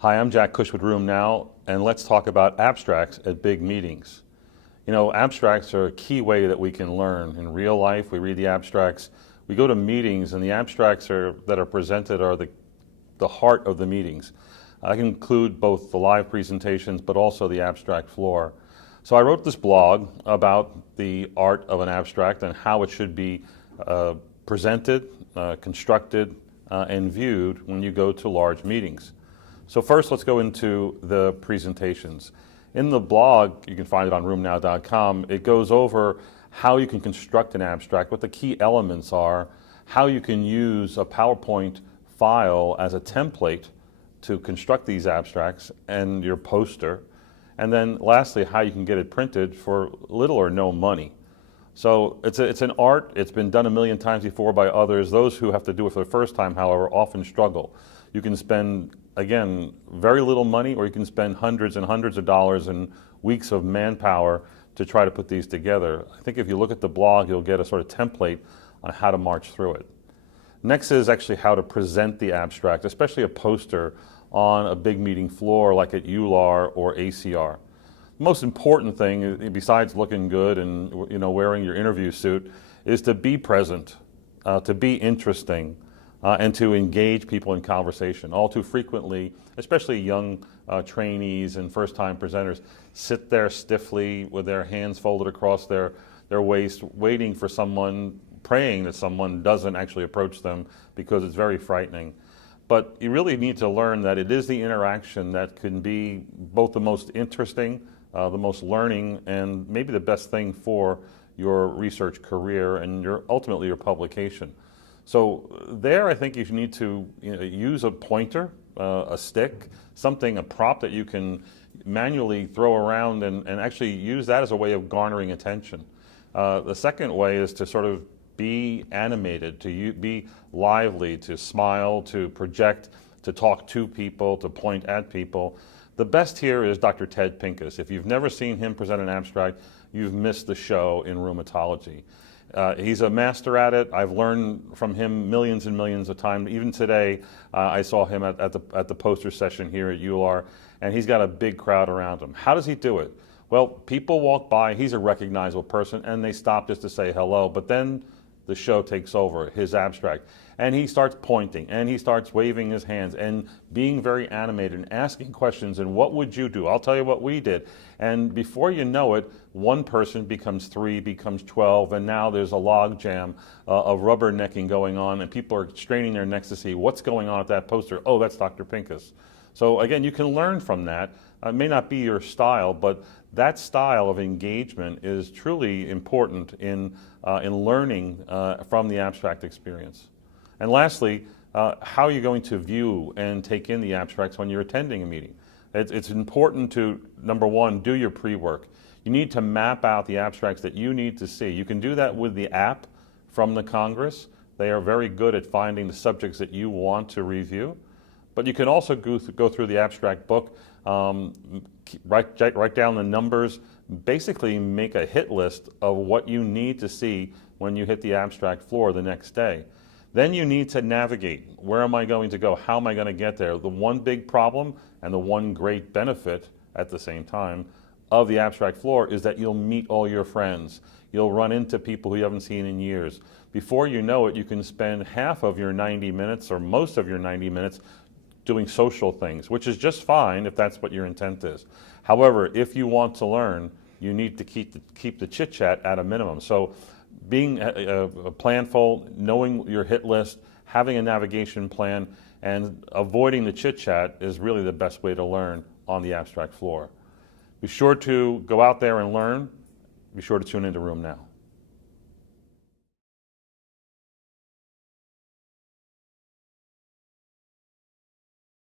Hi, I'm Jack Cush with Room Now, and let's talk about abstracts at big meetings. You know, abstracts are a key way that we can learn. In real life, we read the abstracts. We go to meetings, and the abstracts that are presented are the heart of the meetings. I can include both the live presentations, but also the abstract floor. So I wrote this blog about the art of an abstract and how it should be presented, constructed, and viewed when you go to large meetings. So first, let's go into the presentations. In the blog, you can find it on roomnow.com, it goes over how you can construct an abstract, what the key elements are, how you can use a PowerPoint file as a template to construct these abstracts and your poster, and then lastly, how you can get it printed for little or no money. So it's an art. It's been done a million times before by others. Those who have to do it for the first time, however, often struggle. You can spend, again, very little money, or you can spend hundreds and hundreds of dollars and weeks of manpower to try to put these together. I think if you look at the blog, you'll get a sort of template on how to march through it. Next is actually how to present the abstract, especially a poster on a big meeting floor like at EULAR or ACR. The most important thing, besides looking good and wearing your interview suit, is to be present, to be interesting, and to engage people in conversation. All too frequently, especially young trainees and first-time presenters, sit there stiffly with their hands folded across their waist, waiting for someone, praying that someone doesn't actually approach them, because it's very frightening. But you really need to learn that it is the interaction that can be both the most interesting, the most learning, and maybe the best thing for your research career and ultimately your publication. So there, I think you need to use a pointer, a stick, a prop that you can manually throw around and actually use that as a way of garnering attention. The second way is to sort of be animated, to be lively, to smile, to project, to talk to people, to point at people. The best here is Dr. Ted Pincus. If you've never seen him present an abstract, you've missed the show in rheumatology. He's a master at it. I've learned from him millions and millions of times. Even today, I saw him at the poster session here at EULAR, and he's got a big crowd around him. How does he do it? Well, people walk by, he's a recognizable person, and they stop just to say hello, but then the show takes over, his abstract. And he starts pointing, and he starts waving his hands, and being very animated, and asking questions, and what would you do? I'll tell you what we did. And before you know it, one person becomes 3, becomes 12, and now there's a log jam of rubbernecking going on, and people are straining their necks to see what's going on at that poster. Oh, that's Dr. Pincus. So again, you can learn from that. It may not be your style, but that style of engagement is truly important in learning from the abstract experience. And lastly, how are you going to view and take in the abstracts when you're attending a meeting? It's important to, number one, do your pre-work. You need to map out the abstracts that you need to see. You can do that with the app from the Congress. They are very good at finding the subjects that you want to review. But you can also go through the abstract book, write down the numbers, basically make a hit list of what you need to see when you hit the abstract floor the next day. Then you need to navigate. Where am I going to go? How am I going to get there? The one big problem and the one great benefit at the same time of the abstract floor is that you'll meet all your friends. You'll run into people who you haven't seen in years. Before you know it, you can spend half of your 90 minutes or most of your 90 minutes doing social things, which is just fine if that's what your intent is. However, if you want to learn, you need to keep the chit-chat at a minimum. So being planful, knowing your hit list, having a navigation plan, and avoiding the chit-chat is really the best way to learn on the abstract floor. Be sure to go out there and learn. Be sure to tune into Room Now.